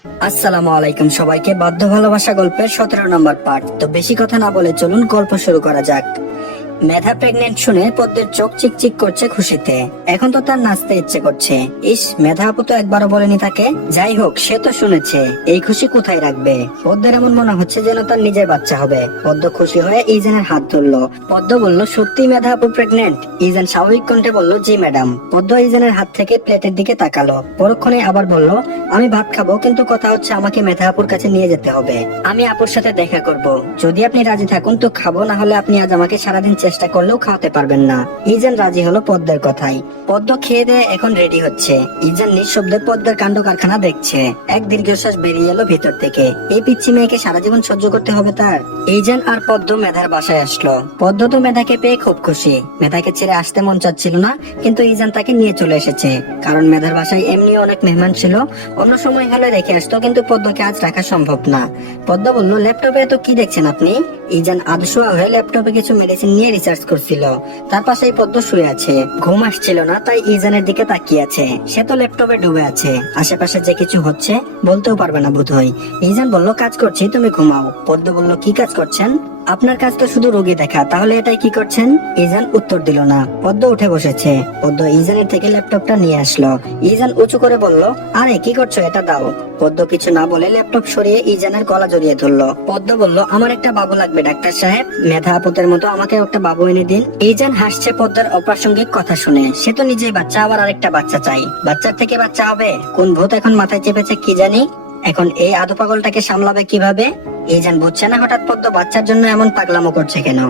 আসসালামু আলাইকুম সবাইকে। বাধ্য ভালোবাসা গল্পের 17 নম্বর পার্ট। তো বেশি কথা না বলে চলুন গল্প শুরু করা যাক। মেধা প্রেগনেন্ট শুনে পদ্মের চোখ চিকচিক করছে খুশিতে। এখন তো তার নাচতে ইচ্ছে করছে। ইস, মেধা আপু তো একবারও বলেনি তাকে। যাই হোক, সে তো শুনেছে, এই খুশি কোথায় রাখবে। পদ্মের এমন মনে হচ্ছে যেন তার নিজের বাচ্চা হবে। পদ্ম খুশি হয়ে ইজানের হাত ধরলো। পদ্ম বলল, সত্যি মেধা আপু প্রেগনেন্ট? ইজান স্বাভাবিক কণ্ঠে বলল, জি ম্যাডাম। পদ্ম ইজানের হাত থেকে প্লেটের দিকে তাকালো, পরক্ষণে আবার বলল, আমি ভাত খাবো, কিন্তু কথা হচ্ছে আমাকে মেধা আপুর কাছে নিয়ে যেতে হবে। আমি আপুর সাথে দেখা করব। যদি আপনি রাজি থাকুন তো খাবো, না হলে আপনি আজ আমাকে সারাদিন চেষ্টা করলেও খাওয়াতে পারবেন না। ইজান রাজি হলো পদ্মের কথাই। পদ্ম খেয়ে দিয়ে এখন রেডি হচ্ছে। ইজান নিঃশব্দে পদ্মের কাণ্ড কারখানা দেখছে। এক দীর্ঘশ্বাস বেরিয়ে এলো ভিতর থেকে। এই পিচ্ছি মেয়েকে সারা জীবন সহ্য করতে হবে তার। ইজান আর পদ্ম মেধার বাসায় আসলো। পদ্ম তো মেধাকে পেয়ে খুব খুশি। মেধাকে ছেড়ে আসতে মন চাচ্ছিল না, কিন্তু ইজান তাকে নিয়ে চলে এসেছে। কারণ মেধার বাসায় এমনি অনেক মেহমান ছিল। অন্য সময় হলে রেখে আসতো, কিন্তু পদ্মকে আজ রাখা সম্ভব না। পদ্ম বলল, ল্যাপটপে তো কি দেখছেন আপনি? ইজান আদশোয়া হয়ে ল্যাপটপে কিছু মেডিসিন নিয়ে রিসার্চ করছিল। তার পাশেই পদ্ম শুয়ে আছে। ঘুম আসছিল না, তাই ইজানের দিকে তাকিয়ে আছে। সে তো ল্যাপটপে ডুবে আছে। আশেপাশে যে কিছু হচ্ছে বলতেও পারবে না বোধহয়। ইজান বলল, কাজ করছি, তুমি ঘুমাও। পদ্ম বলল, কি কাজ করছেন? আপনার কাজ তো শুধু রোগী দেখা, তাহলে এটাই কি করছেন? ইজান উত্তর দিল না। পদ্ম উঠে বসেছে। পদ্ম ইজানের থেকে ল্যাপটপটা নিয়ে আসলো। ইজান উঁচু করে বলল, আরে কি করছো, এটা দাও। পদ্ম কিছু না বলে ল্যাপটপ সরিয়ে ইজানের গলা জড়িয়ে ধরলো। পদ্ম বলল, আমার একটা বাবু লাগবে ডাক্তার সাহেব। মেধা আপুতের মতো আমাকে একটা বাবু এনে দিন। ইজান হাসছে পদ্মের অপ্রাসঙ্গিক কথা শুনে। সে তো নিজেই বাচ্চা, আবার আরেকটা বাচ্চা চাই। বাচ্চার থেকে বাচ্চা হবে? কোন ভূত এখন মাথায় চেপেছে কি জানি। এখন এই আদু পাগলটাকে সামলাবে কিভাবে? ইজান বুঝছে না হঠাৎ পদ্ম বাচ্চার জন্য এমন পাগলামো করছে কেন।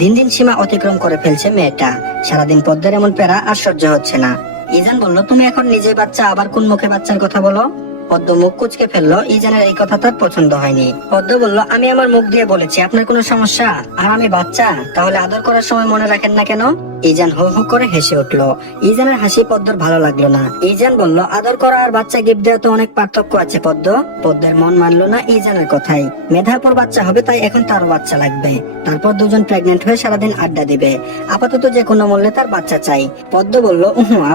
দিন দিন সীমা অতিক্রম করে ফেলছে মেয়েটা। সারাদিন পদ্মের এমন প্যারা আর সহ্য হচ্ছে না। ইজান বলল, তুমি এখন নিজে বাচ্চা, আবার কোন মুখে বাচ্চার কথা বলো? পদ্ম মুখ কুচকে ফেললো। ইজানের এই কথা তার পছন্দ হয়নি। পদ্ম বলল, আমি আমার মুখ দিয়ে বলেছি, আপনার কোনো সমস্যা? আর আমি বাচ্চা, তাহলে আদর করার সময় মনে রাখেন না কেন? ইজান হো হো করে হেসে উঠলো। ইজানের হাসি পদ্মর ভালো লাগলো না। ইজান বলল, আদর করা আর বাচ্চা গিফট দেওয়া তো অনেক পার্থক্য আছে পদ্ম। পদ্মের মন মানলো না ইজানের কথাই। মেধাপুর বাচ্চা হবে, তাই এখন তারও বাচ্চা লাগবে। তারপর দুজন প্রেগনেন্ট হয়ে সারাদিন আড্ডা দিবে। আপাতত যে কোনো মূল্যে তার বাচ্চা চাই। পদ্ম বলল,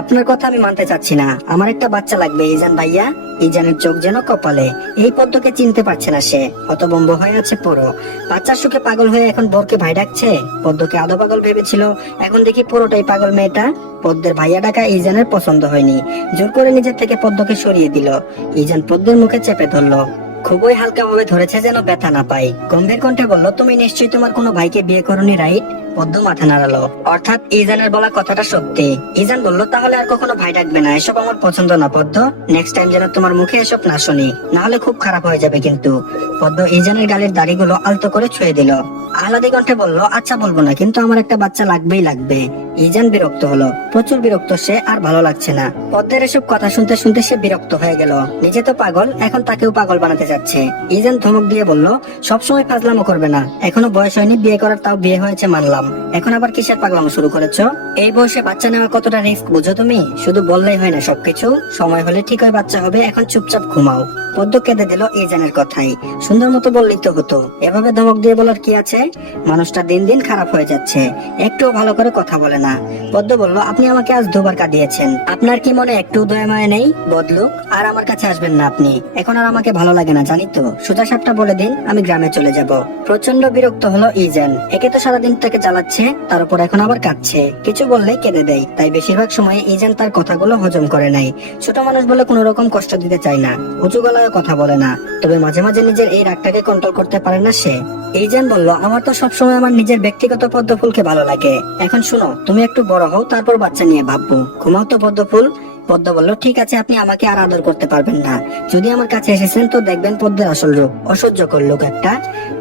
আপনার কথা আমি মানতে চাচ্ছি না। আমার একটা বাচ্চা লাগবে ইজান ভাইয়া। ইজানের চোখ যেন কপালে। এই পদ্মকে চিনতে পারছে না সে। হতভম্ব হয়ে আছে পুরো। বাচ্চার সুখে পাগল হয়ে এখন বোরকে ভাই ডাকছে। পদ্মকে আদো পাগল ভেবেছিল, এখন দেখি পুরোটাই পাগল মেয়েটা। পদ্মের ভাইয়া ডাকা ইজানের পছন্দ হয়নি। জোর করে নিজের থেকে পদ্মকে সরিয়ে দিল। ইজান পদ্মের মুখে চেপে ধরলো। খুবই হালকা ভাবে ধরেছে যেন ব্যথা না পাই। গম্ভীর কণ্ঠে বলল, তুমি নিশ্চয়ই তোমার কোনো ভাইকে বিয়ে করনি, রাইট? পদ্ম মাথা নাড়ালো। অর্থাৎ ইজানের বলা কথাটা সত্যি। ইজান বলল, তাহলে আর কখনো ভাই ডাকবে না। এসব আমার পছন্দ না পদ্ম। নেক্সট টাইম যেন তোমার মুখে এসব না শুনি, না হলে খুব খারাপ হয়ে যাবে কিন্তু। পদ্ম ইজানের গালের দাড়িগুলো আলতো করে ছুঁয়ে দিল। আহ্লাদি কণ্ঠে বলল, আচ্ছা বলবো না, কিন্তু আমার একটা বাচ্চা লাগবেই লাগবে। ইজান বিরক্ত হলো, প্রচুর বিরক্ত সে। আর ভালো লাগছে না পদ্মের এসব কথা শুনতে শুনতে। সে বিরক্ত হয়ে গেল। নিজে তো পাগল, এখন তাকেও পাগল বানাতে যাচ্ছে। ইজান ধমক দিয়ে বলল, সবসময় পাগলামো করবে না। এখনো বয়স হয়নি বিয়ে করার, তাও বিয়ে হয়েছে মানলাম। এখন আবার কিসের পাগলামো শুরু করেছো? এই বয়সে বাচ্চা নেওয়া কতটা রিস্ক বুঝো তুমি? শুধু বললেই হয় না সবকিছু। সময় হলে ঠিক হয় বাচ্চা হবে, এখন চুপচাপ ঘুমাও। পদ্ম কেঁদে দিল ইজানের কথাই। সুন্দর মতো বললেই তো হতো, এভাবে ধমক দিয়ে বলার কি আছে? মানুষটা দিন দিন খারাপ হয়ে যাচ্ছে, একটুও ভালো করে কথা বলে না। পদ্ম বলল, আপনি আমাকে আজ দুবার কাঁদিয়েছেন। আপনার কি মনে একটু দয়া মায়া নেই? বদলুক, আর আমার কাছে আসবেন না আপনি। এখন আর আমাকে ভালো লাগে না, জানি তো। সোজা সাপটা বলে দিন, আমি গ্রামে চলে যাব। প্রচন্ড বিরক্ত হলো ইজান। একে তো সারাদিন তাকে জ্বালাচ্ছে, তার উপর এখন আবার কাঁদছে। কিছু বললে কেঁদে দেয়, তাই বেশিরভাগ সময় ইজান তার কথাগুলো হজম করে নাই। ছোট মানুষ বলে কোন রকম কষ্ট দিতে চায় না, উঁচু গলায় কথা বলে না। তবে মাঝে মাঝে নিজের এই রাগটাকে কন্ট্রোল করতে পারে না সে। ইজান বলল, আমার তো সবসময় আমার নিজের ব্যক্তিগত পদ্মফুলকে ভালো লাগে। এখন শুনো, তুমি একটু বড় হও, তারপর বাচ্চা নিয়ে ভাববো। ঘুমাও তো পদ্মফুল। পদ্ম বলল, ঠিক আছে, আপনি আমাকে আর আদর করতে পারবেন না। যদি আমার কাছে এসেছেন তো দেখবেন পদ্মের আসল রূপ। অসহ্যকর লোক একটা।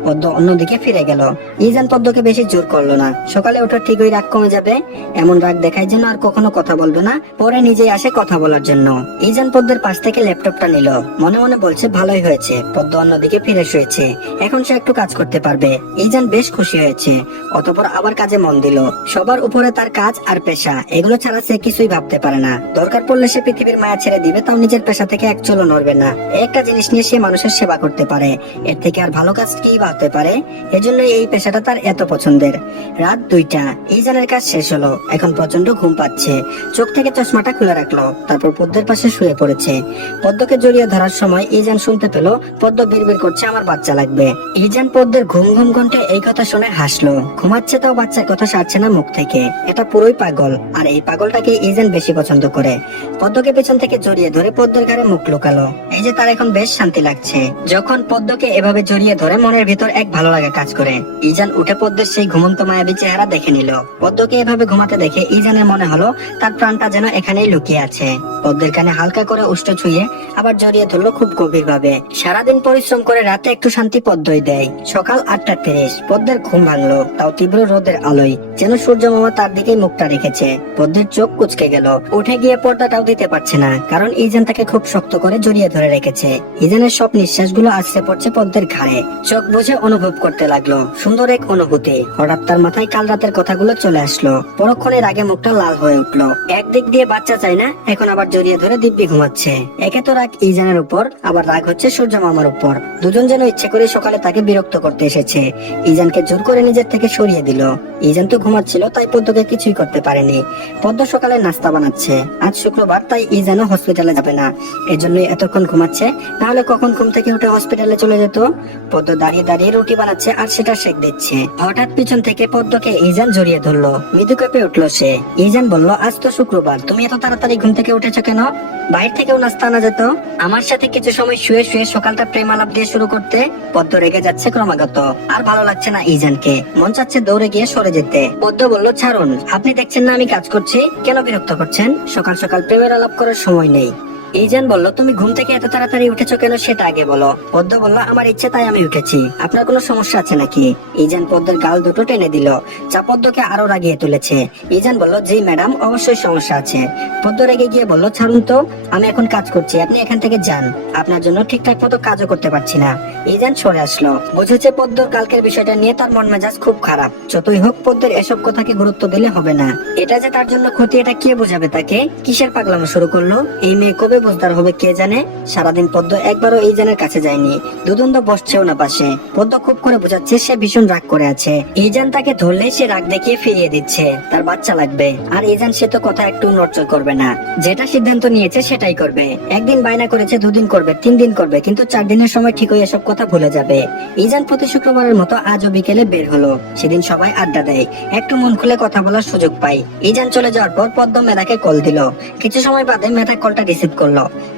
পদ্ম অন্যদিকে ফিরে গেল। ইজান পদ্মকে বেশি জোর করলো না। সকালে ওঠা ঠিকই রাগ কমে যাবে। এমন রাগ দেখায় যেন আর কখনো কথা বলবে না, পরে নিজেই আসে কথা বলার জন্য। ইজান পদ্মের পাশ থেকে ল্যাপটপটা নিল। মনে মনে বলছে, ভালোই হয়েছে, পদ্ম অন্যদিকে ফিরে শুয়েছে। এখন সে একটু কাজ করতে পারবে। ইজান বেশ খুশি হয়েছে। অতঃপর আবার কাজে মন দিল। সবার উপরে তার কাজ আর পেশা, এগুলো ছাড়া সে কিছুই ভাবতে পারে না। দরকার পড়লে সে পৃথিবীর মায়া ছেড়ে দিবে, তাও নিজের পেশা থেকে এক চুলও নড়বে না। একটা জিনিস নিয়ে সে মানুষের সেবা করতে পারে, এর থেকে আর ভালো কাজ কি বা হতে পারে। এজন্য এই পেশাটা তার এত পছন্দের। রাত 2টা, ইজানের কাজ শেষ হলো। এখন প্রচন্ড ঘুম পাচ্ছে। চোখ থেকে চশমাটা খুলে রাখলো, তারপর পদ্মের পাশে শুয়ে পড়েছে। পদ্মকে জড়িয়ে ধরার সময় ইজান শুনতে পেল পদ্ম বিড়বিড় করছে, আমার বাচ্চা লাগবে। ইজান পদ্মের ঘুম ঘুম কণ্ঠে এই কথা শুনে হাসলো। ঘুমাচ্ছে তাও বাচ্চার কথা সারছে না মুখ থেকে। এটা পুরোই পাগল, আর এই পাগলটাকে ইজান বেশি পছন্দ করে। পদ্মকে পেছন থেকে জড়িয়ে ধরে পদ্মের ঘাড়ে মুখ লুকালো। এই যে তার এখন বেশ শান্তি লাগছে। যখন পদ্মকে এভাবে জড়িয়ে ধরে মনের ভিতর এক ভালো লাগা কাজ করে। ইজান উঠে পদ্মের সেই ঘুমন্ত মায়াবী চেহারা দেখে নিল। পদ্মকে এভাবে ঘুমাতে দেখে ইজানের মনে হলো তার প্রাণটা যেন এখানেই লুকিয়ে আছে। পদ্মের কানে হালকা করে উষ্ঠ ছুঁয়ে আবার জড়িয়ে ধরলো খুব গভীর ভাবে। সারাদিন পরিশ্রম করে রাতে একটু শান্তি পদ্মই দেয়। সকাল 8:30, পদ্মের ঘুম ভাঙলো, তাও তীব্র রোদের আলোয়। যেন সূর্য মামা তার দিকে মুখটা রেখেছে। পদ্মের চোখ কুচকে গেল। উঠে গিয়ে পর্দাটাও দিতে পারছে না, কারণ ইজান তাকে খুব শক্ত করে জড়িয়ে ধরে রেখেছে। ইজানের সব নিঃশ্বাসগুলো আছড়ে পড়ছে পদ্মের ঘাড়ে। চোখ বুঝে অনুভব করতে লাগলো সুন্দর এক অনুভূতি। হঠাৎ তার মাথায় কাল রাতের কথাগুলো চলে আসলো। পরক্ষণের আগে মুখটা লাল হয়ে উঠলো। একদিক দিয়ে বাচ্চা চাই না, এখন আবার জড়িয়ে ধরে দিব্যি ঘুমাচ্ছে। একে তো রাগ ইজানের উপর, আবার রাগ হচ্ছে সূর্য মামার উপর। দুজন যেন ইচ্ছে করে সকালে তাকে বিরক্ত করতে এসেছে। ইজানকে জোর করে নিজের থেকে সরিয়ে দিল। ইজান তো ঘুমাচ্ছিল, তাই পদ্মকে কিছুই করতে পারেনি। পদ্ম সকালে নাস্তা বানাচ্ছে। আজ শুক্রবার, তাই ইজানও হসপিটালে যাবে না। এজন্যই এতক্ষণ ঘুমাচ্ছে, নাহলে কখন ঘুম থেকে উঠে হসপিটালে চলে যেত। পদ্ম দাঁড়িয়ে দাঁড়িয়ে রুটি বানাচ্ছে আর সেটা সেক দিচ্ছে। হঠাৎ পিছন থেকে পদ্মকে ইজান জড়িয়ে ধরলো। মৃদু কেঁপে উঠলো সে। ইজান বলল, আজ তো শুক্রবার, তুমি এত তাড়াতাড়ি ঘুম থেকে উঠেছো কেন? বাইরে থেকেও নাস্তা আনা যেত। আমার সাথে কিছু সময় শুয়ে শুয়ে সকালটা প্রেম আলাপ দিয়ে শুরু করতে। পদ্ম রেগে যাচ্ছে ক্রমাগত। আর ভালো লাগছে না ইজানকে, মন চাচ্ছে দৌড়ে গিয়ে সরে যেতে। পদ্ম বলল, ছাড়ুন, আপনি দেখছেন না আমি কাজ করছি, কেন বিরক্ত করছেন? সকাল সকাল প্রেমের আলাপ করার সময় নেই। ইজান বলল, তুমি ঘুম থেকে এত তাড়াতাড়ি উঠেছো কেন সেটা আগে বলো। পদ্ম বলল, আমার ইচ্ছে তাই আমি উঠেছি, আপনার কোনো সমস্যা আছে নাকি? ইজান পদ্মের গাল দুটো টেনে দিল, যা পদ্মকে আরো রাগিয়ে তুলেছে। ইজান বলল, জি ম্যাডাম, অবশ্যই সমস্যা আছে। পদ্ম রেগে গিয়ে বলল, ছাড়ুন তো, আমি এখন কাজ করছি, আপনি এখান থেকে যান, আপনার জন্য ঠিকঠাক মতো কাজও করতে পারছি না। ইজান সরে আসলো। বুঝেছে পদ্মর কালকের বিষয়টা নিয়ে তার মন মেজাজ খুব খারাপ। যতই হোক পদ্মের এসব কথাকে গুরুত্ব দিলে হবে না। এটা যে তার জন্য ক্ষতি, এটা কে বোঝাবে তাকে? কিসের পাগলামো শুরু করলো? এই মেয়ে কবে বুঝদার হবে কে জানে। সারাদিন পদ্ম একবারও ইজানের কাছে যায়নি, দুদণ্ড বসছেও না পাশে। পদ্ম খুব করে বোঝাচ্ছে সে ভীষণ রাগ করে আছে। ইজান তাকে ধরলে সে রাগ দেখিয়ে ফিরিয়ে দিচ্ছে, তার বাচ্চা লাগবে। আর ইজান সে তো কথা একটু নড়চড় করবে না, যেটা সিদ্ধান্ত নিয়েছে সেটাই করবে। একদিন বায়না করেছে, 2 দিন করবে, 3 দিন করবে, কিন্তু 4 দিনের সময় ঠিকই এসব কথা ভুলে যাবে। ইজান প্রতি শুক্রবারের মতো আজও বিকেলে বের হলো। সেদিন সবাই আড্ডা দেয়, একটু মন খুলে কথা বলার সুযোগ পাই। ইজান চলে যাওয়ার পর পদ্ম মেধাকে কল দিল। কিছু সময় বাদে মেধা কলটা রিসিভ করলো।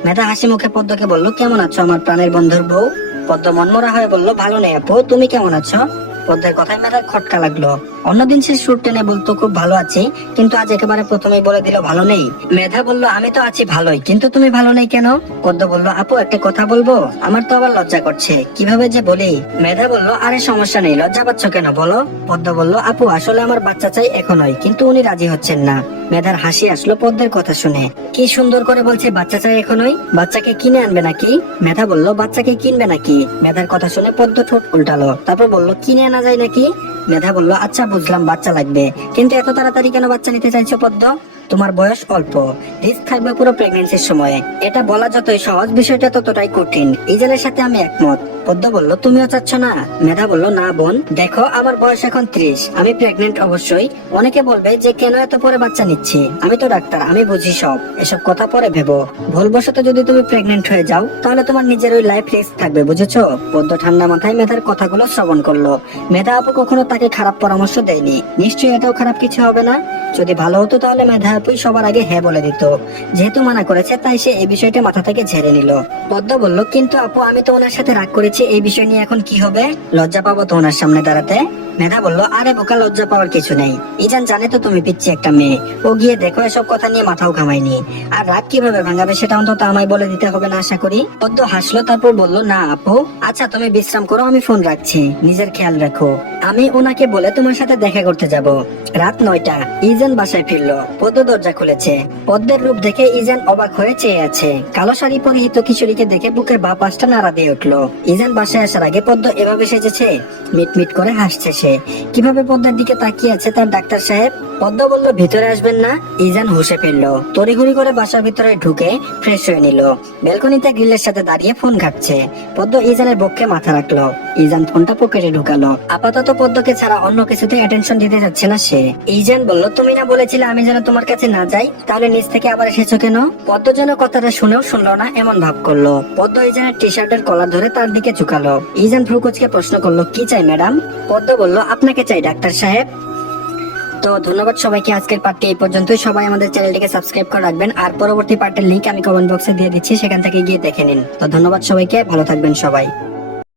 মেধা হাসি মুখে পদ্মকে বলল, কেমন আছো আমার প্রাণের বন্ধুর বউ? পদ্ম মনমরা হয়ে বলল, ভালো নেই আপু, তুমি কেমন আছো? পদ্মের কথায় মেধার খটকা লাগলো। অন্যদিন সে সুর টেনে বলতো খুব ভালো আছি, কিন্তু আজ একেবারে প্রথমেই বলে দিল ভালো নেই। মেধা বলল, আমি তো আছি ভালোই, কিন্তু তুমি ভালো নেই কেন? পদ্ম বলল, আপু একটা কথা বলবো? আমার তো আবার লজ্জা করছে, কিভাবে যে বলি। মেধা বলল, আরে সমস্যা নেই, লজ্জা পাচ্ছ কেন বলো। পদ্ম বলল, আপু আসলে আমার বাচ্চা চাই এখনই, কিন্তু উনি রাজি হচ্ছেন না। মেধার হাসি আসলো পদ্মের কথা শুনে। কি সুন্দর করে বলছে বাচ্চা চাই এখনই, বাচ্চাকে কিনে আনবে নাকি? মেধা বলল, বাচ্চাকে কিনবে নাকি? মেধার কথা শুনে পদ্ম ঠোঁট উল্টালো, তারপর বলল, কিনে আনা যায় নাকি? মেধা বলল, আচ্ছা বুঝলাম বাচ্চা লাগবে, কিন্তু এত তাড়াতাড়ি কেন বাচ্চা নিতে চাইছো পদ্ম? তোমার বয়স অল্প, রিস্ক থাকবে পুরো প্রেগন্যান্সির সময়ে। এটা বলা যতই সহজ, বিষয়টা ততটাই কঠিন। ইজানের সাথে আমি একমত। পদ্ম বলল, তুমিও চাচ্ছ না? মেধা বলল, না বোন, দেখো আমার বয়স এখন 30, আমি প্রেগনেন্ট অবশ্যই। অনেকে বলবে যে কেন এত পরে বাচ্চা নিচ্ছি, আমি তো ডাক্তার, আমি বুঝি সব। এসব কথা পরে ভেবো, ভুলবশত যদি তুমি প্রেগনেন্ট হয়ে যাও, তাহলে তোমার নিজের ওই লাইফ রিস্ক থাকবে, বুঝেছো? পদ্ম ঠান্ডা মাথায় মেধার কথাগুলো শ্রবণ করলো। মেধা আপু কখনো তাকে খারাপ পরামর্শ দেয়নি, নিশ্চয়ই এটাও খারাপ কিছু হবে না। যদি ভালো হতো তাহলে মেধা আপুই সবার আগে হ্যাঁ বলে দিত। যেহেতু মানা করেছে, তাই সে এই বিষয়টা মাথা থেকে ঝেড়ে নিল। পদ্ম বলল, কিন্তু আপু আমি তো ওনার সাথে রাগ করেছি, এই বিষয় নিয়ে এখন কি হবে? লজ্জা পাবো তো ওনার সামনে দাঁড়াতে। মেধা বলল, আরে বোকা, লজ্জা পাওয়ার কিছু নেই। ইজান জানে তো তুমি পিচ্ছি একটা মেয়ে, ও গিয়ে দেখো এসব কথা নিয়ে মাথাও ঘামায়নি। আর রাগ কিভাবে ভাঙাবে সেটা অন্তত আমায় বলে দিতে হবে না আশা করি। পদ্ম হাসলো, তারপর বলল, না আপু, আচ্ছা তুমি বিশ্রাম করো, আমি ফোন রাখছি, নিজের খেয়াল রাখো। আমি ওনাকে বলে তোমার সাথে দেখা করতে যাব। রাত 9টা, ইজান বাসায় ফিরলো। পদ্ম দরজা খুলেছে। পদ্মের রূপ দেখে ইজান অবাক হয়ে চেয়ে আছে। কালো শাড়ি পরিহিত কিশোরীকে দেখে বুকের বাঁ পাশটা নাড়া দিয়ে উঠলো। ইজান বাসায় আসার আগে পদ্ম এভাবে সেজেছে? মিটমিট করে হাসছে সে। কিভাবে পদ্মের দিকে তাকিয়ে আছে তার ডাক্তার সাহেব? পদ্ম বলল ভিতরে আসবেন না। ইজান হুঁশে ফিরল, তড়িঘড়ি করে বাসার ভিতরে ঢুকে ফ্রেশ হয়ে নিল। ব্যালকনিতে গ্রিলের সাথে দাঁড়িয়ে ফোন ঘাটছে। পদ্ম ইজানের বক্ষে মাথা রাখলো। ইজান ফোনটা পকেটে ঢুকালো। আপাতত পদ্মকে ছাড়া অন্য কিছুতে অ্যাটেনশন দিতে যাচ্ছে না সে। ইজান বলল, তুমি না বলেছিলে আমি যেন তোমার কাছে না যাই, তাহলে নিচ থেকে আবার এসেছো কেন? পদ্ম যেন কথাটা শুনেও শুনলো না এমন ভাব করলো। পদ্ম ইজানের টি শার্টের কলার ধরে তার দিকে ঝুঁকালো। ইজান ভ্রুকুচকে প্রশ্ন করলো, কি চাই ম্যাডাম? পদ্ম বলল, আপনাকে চাই ডাক্তার সাহেব। তো ধন্যবাদ সবাইকে, আজকের পার্টটি এই পর্যন্তই। সবাই আমাদের চ্যানেলটিকে সাবস্ক্রাইব করে রাখবেন, আর পরবর্তী পার্টের লিংক আমি কমেন্ট বক্সে দিয়ে দিচ্ছি, সেখান থেকে গিয়ে দেখে নিন। তো ধন্যবাদ সবাইকে, ভালো থাকবেন সবাই।